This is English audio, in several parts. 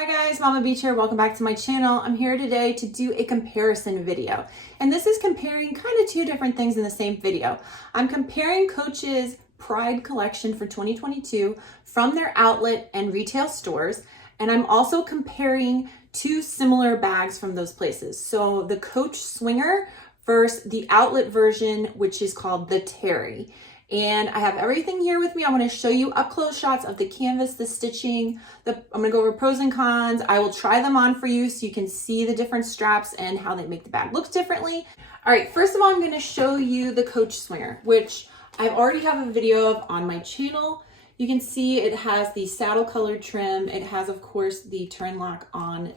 Hi guys, Mama Beach here. Welcome back to my channel. I'm here today to do a comparison video. And this is comparing kind of two different things in the same video. I'm comparing Coach's Pride collection for 2022 from their outlet and retail stores. And I'm also comparing two similar bags from those places. So the Coach Swinger versus the outlet version, which is called the Teri. And I have everything here with me. I want to show you up close shots of the canvas, the stitching, I'm going to go over pros and cons. I will try them on for you so you can see the different straps and how they make the bag look differently. All right, first of all, I'm going to show you the Coach Swinger, which I already have a video of on my channel. You can see it has the saddle colored trim. It has, of course, the turn lock on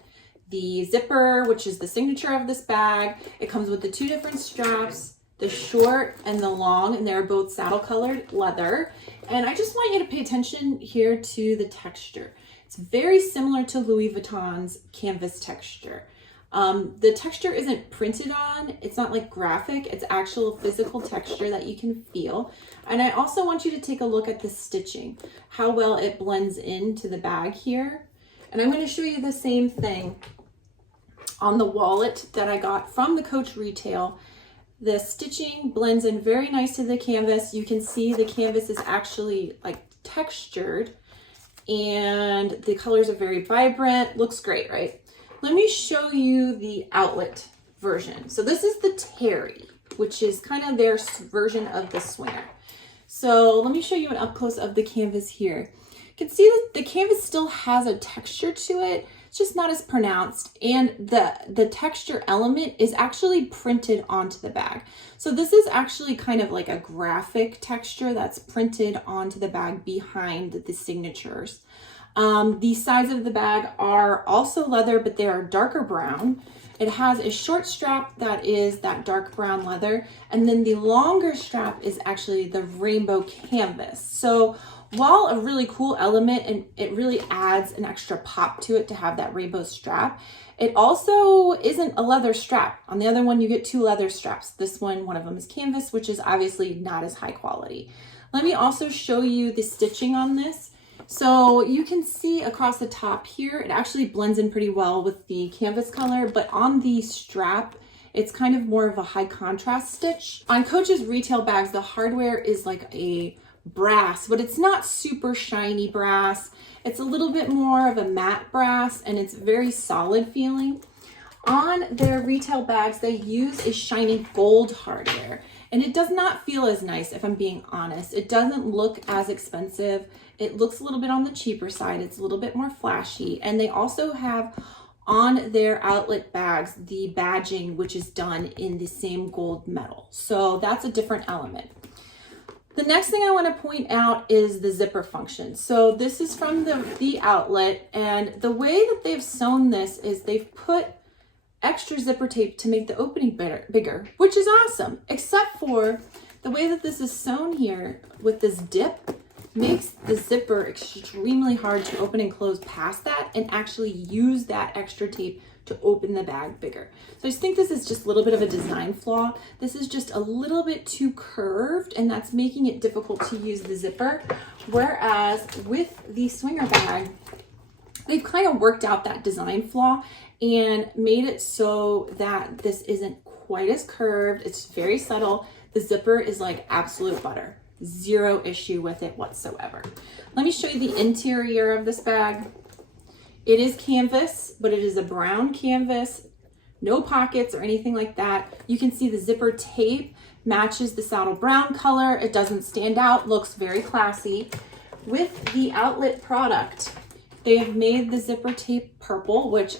the zipper, which is the signature of this bag. It comes with the two different straps, the short and the long, and they're both saddle colored leather. And I just want you to pay attention here to the texture. It's very similar to Louis Vuitton's canvas texture. The texture isn't printed on, it's not like graphic, it's actual physical texture that you can feel. And I also want you to take a look at the stitching, how well it blends into the bag here. And I'm going to show you the same thing on the wallet that I got from the Coach retail. The stitching blends in very nice to the canvas. You can see the canvas is actually like textured and the colors are very vibrant. Looks great, right? Let me show you the outlet version. So this is the Teri, which is kind of their version of the Swinger. So let me show you an up close of the canvas here. You can see that the canvas still has a texture to it. It's just not as pronounced, and the texture element is actually printed onto the bag. So this is actually kind of like a graphic texture that's printed onto the bag behind the signatures. The sides of the bag are also leather, but they are darker brown. It has a short strap that is that dark brown leather, and then the longer strap is actually the rainbow canvas. So while a really cool element, and it really adds an extra pop to it to have that rainbow strap, it also isn't a leather strap. On the other one, you get two leather straps. This one of them is canvas, which is obviously not as high quality. Let me also show you the stitching on this. So you can see across the top here, it actually blends in pretty well with the canvas color, but on the strap, it's kind of more of a high contrast stitch. On Coach's retail bags, the hardware is like a brass, but it's not super shiny brass. It's a little bit more of a matte brass, and it's very solid feeling. On their retail bags, they use a shiny gold hardware, and it does not feel as nice, if I'm being honest. It doesn't look as expensive. It looks a little bit on the cheaper side. It's a little bit more flashy, and they also have on their outlet bags the badging, which is done in the same gold metal. So that's a different element. The next thing I want to point out is the zipper function. So this is from the outlet, and the way that they've sewn this is they've put extra zipper tape to make the opening bigger, which is awesome, except for the way that this is sewn here with this dip makes the zipper extremely hard to open and close past that and actually use that extra tape to open the bag bigger. So I just think this is just a little bit of a design flaw. This is just a little bit too curved, and that's making it difficult to use the zipper. Whereas with the Swinger bag, they've kind of worked out that design flaw and made it so that this isn't quite as curved. It's very subtle. The zipper is like absolute butter. Zero issue with it whatsoever. Let me show you the interior of this bag. It is canvas, but it is a brown canvas, no pockets or anything like that. You can see the zipper tape matches the saddle brown color. It doesn't stand out, looks very classy. With the outlet product, they have made the zipper tape purple, which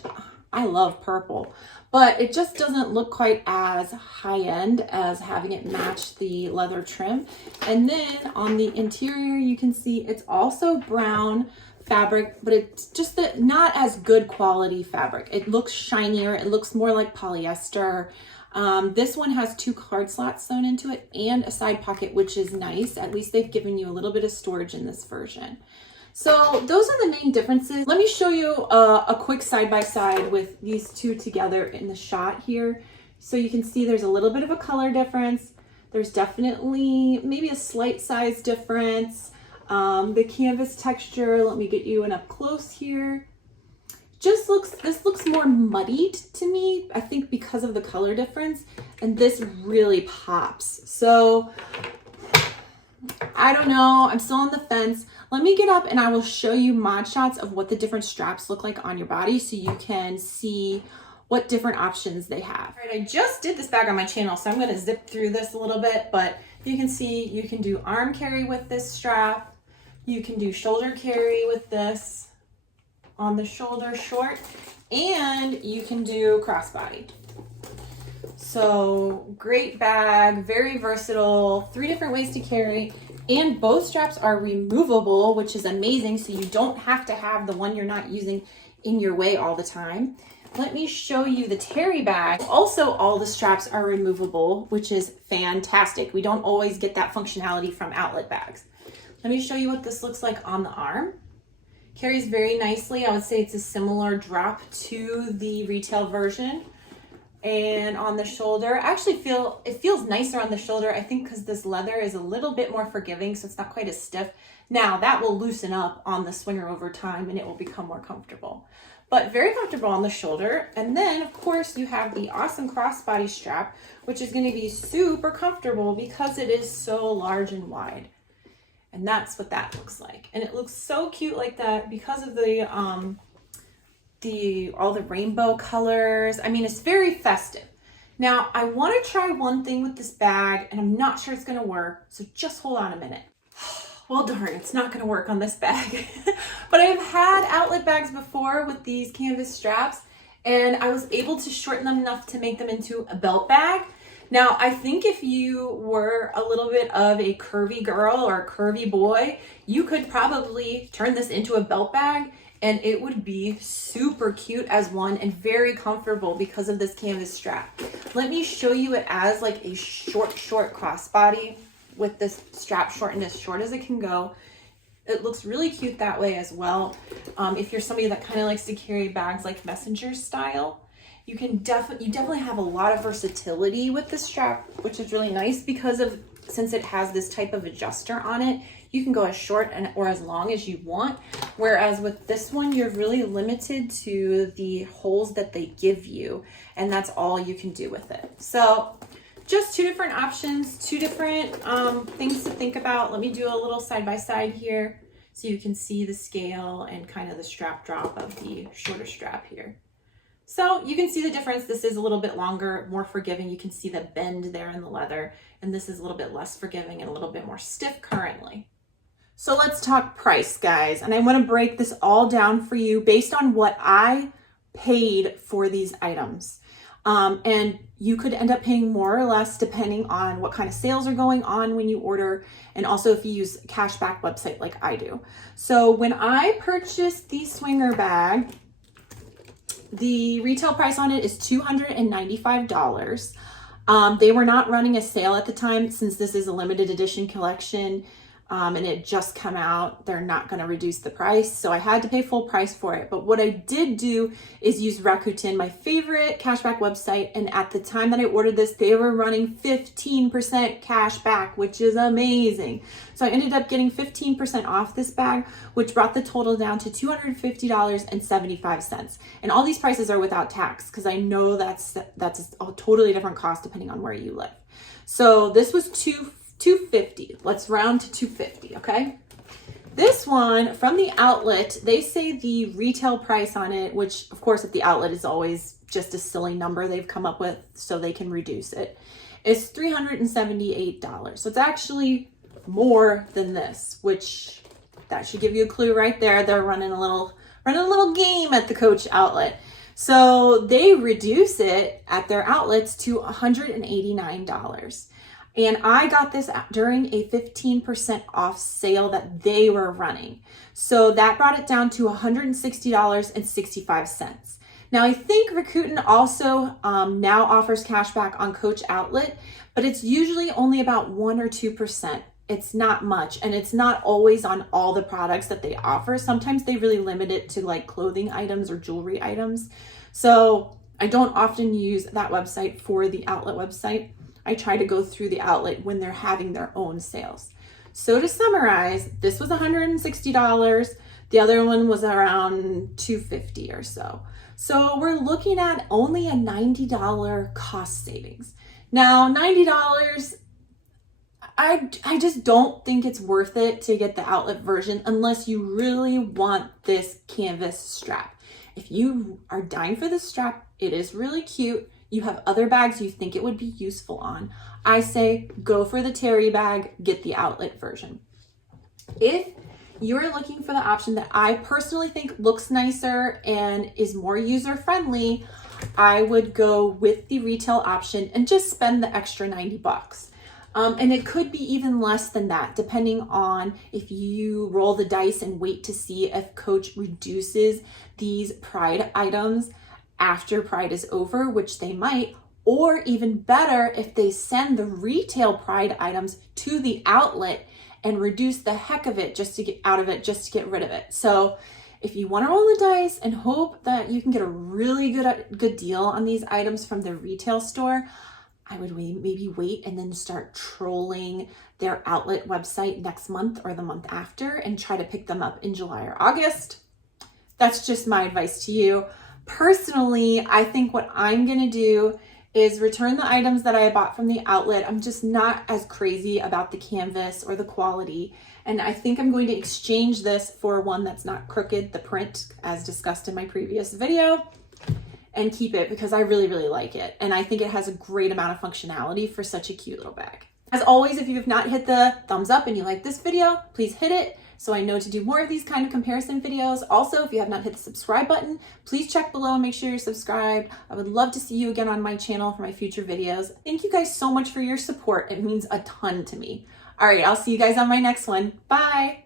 I love purple, but it just doesn't look quite as high-end as having it match the leather trim. And then on the interior, you can see it's also brown fabric, but it's just not as good quality fabric. It looks shinier. It looks more like polyester. This one has two card slots sewn into it and a side pocket, which is nice. At least they've given you a little bit of storage in this version. So those are the main differences. Let me show you a quick side-by-side with these two together in the shot here. So you can see there's a little bit of a color difference. There's definitely maybe a slight size difference. The canvas texture, let me get you an up close here. this looks more muddied to me, I think because of the color difference, and this really pops. So I don't know, I'm still on the fence. Let me get up and I will show you mod shots of what the different straps look like on your body so you can see what different options they have. All right, I just did this bag on my channel, so I'm gonna zip through this a little bit, but you can see you can do arm carry with this strap. You can do shoulder carry with this on the shoulder short, and you can do crossbody. So great bag, very versatile, 3 different ways to carry, and both straps are removable, which is amazing, so you don't have to have the one you're not using in your way all the time. Let me show you the Teri bag. Also, all the straps are removable, which is fantastic. We don't always get that functionality from outlet bags. Let me show you what this looks like on the arm. Carries very nicely. I would say it's a similar drop to the retail version. And on the shoulder, I actually it feels nicer on the shoulder, I think because this leather is a little bit more forgiving, so it's not quite as stiff. Now that will loosen up on the swinger over time and it will become more comfortable. But very comfortable on the shoulder. And then of course you have the awesome crossbody strap, which is going to be super comfortable because it is so large and wide. And that's what that looks like. And it looks so cute like that because of all the rainbow colors. I mean, it's very festive. Now I want to try one thing with this bag and I'm not sure it's going to work. So just hold on a minute. Well, darn, it's not going to work on this bag. But I've had outlet bags before with these canvas straps, and I was able to shorten them enough to make them into a belt bag. Now, I think if you were a little bit of a curvy girl or a curvy boy, you could probably turn this into a belt bag, and it would be super cute as one and very comfortable because of this canvas strap. Let me show you it as like a short crossbody with this strap shortened as short as it can go. It looks really cute that way as well. If you're somebody that kind of likes to carry bags like messenger style, you definitely have a lot of versatility with this strap, which is really nice because since it has this type of adjuster on it, you can go as short or as long as you want. Whereas with this one, you're really limited to the holes that they give you, and that's all you can do with it. So just 2 different options, 2 different things to think about. Let me do a little side by side here so you can see the scale and kind of the strap drop of the shorter strap here. So you can see the difference. This is a little bit longer, more forgiving. You can see the bend there in the leather, and this is a little bit less forgiving and a little bit more stiff currently. So let's talk price, guys. And I want to break this all down for you based on what I paid for these items. And you could end up paying more or less depending on what kind of sales are going on when you order, and also if you use a cashback website like I do. So when I purchased the swinger bag, the retail price on it is $295. They were not running a sale at the time since this is a limited edition collection. And it just come out, they're not going to reduce the price. So I had to pay full price for it. But what I did do is use Rakuten, my favorite cashback website. And at the time that I ordered this, they were running 15% cash back, which is amazing. So I ended up getting 15% off this bag, which brought the total down to $250.75. And all these prices are without tax, because I know that's a totally different cost depending on where you live. So this was $250. Let's round to $250, okay? This one from the outlet, they say the retail price on it, which of course at the outlet is always just a silly number they've come up with so they can reduce it, is $378. So it's actually more than this, which that should give you a clue right there. They're running a little game at the Coach outlet. So they reduce it at their outlets to $189. And I got this during a 15% off sale that they were running. So that brought it down to $160.65. Now I think Rakuten also now offers cashback on Coach outlet, but it's usually only about 1 or 2%. It's not much, and it's not always on all the products that they offer. Sometimes they really limit it to like clothing items or jewelry items. So I don't often use that website for the outlet website. I try to go through the outlet when they're having their own sales. So to summarize, this was $160. The other one was around $250 or so. So we're looking at only a $90 cost savings. Now, $90, I just don't think it's worth it to get the outlet version unless you really want this canvas strap. If you are dying for this strap, it is really cute. You have other bags you think it would be useful on. I say go for the Teri bag, get the outlet version. If you're looking for the option that I personally think looks nicer and is more user-friendly, I would go with the retail option and just spend the extra 90 bucks. And it could be even less than that, depending on if you roll the dice and wait to see if Coach reduces these Pride items after Pride is over, which they might, or even better, if they send the retail Pride items to the outlet and reduce the heck of it just to get out of it, just to get rid of it. So if you want to roll the dice and hope that you can get a really good deal on these items from the retail store, I would maybe wait and then start trolling their outlet website next month or the month after and try to pick them up in July or August. That's just my advice to you. Personally, I think what I'm going to do is return the items that I bought from the outlet. I'm just not as crazy about the canvas or the quality. And I think I'm going to exchange this for one that's not crooked, the print, as discussed in my previous video, and keep it because I really, really like it. And I think it has a great amount of functionality for such a cute little bag. As always, if you have not hit the thumbs up and you like this video, please hit it so I know to do more of these kind of comparison videos. Also, if you have not hit the subscribe button, please check below and make sure you're subscribed. I would love to see you again on my channel for my future videos. Thank you guys so much for your support. It means a ton to me. All right, I'll see you guys on my next one. Bye.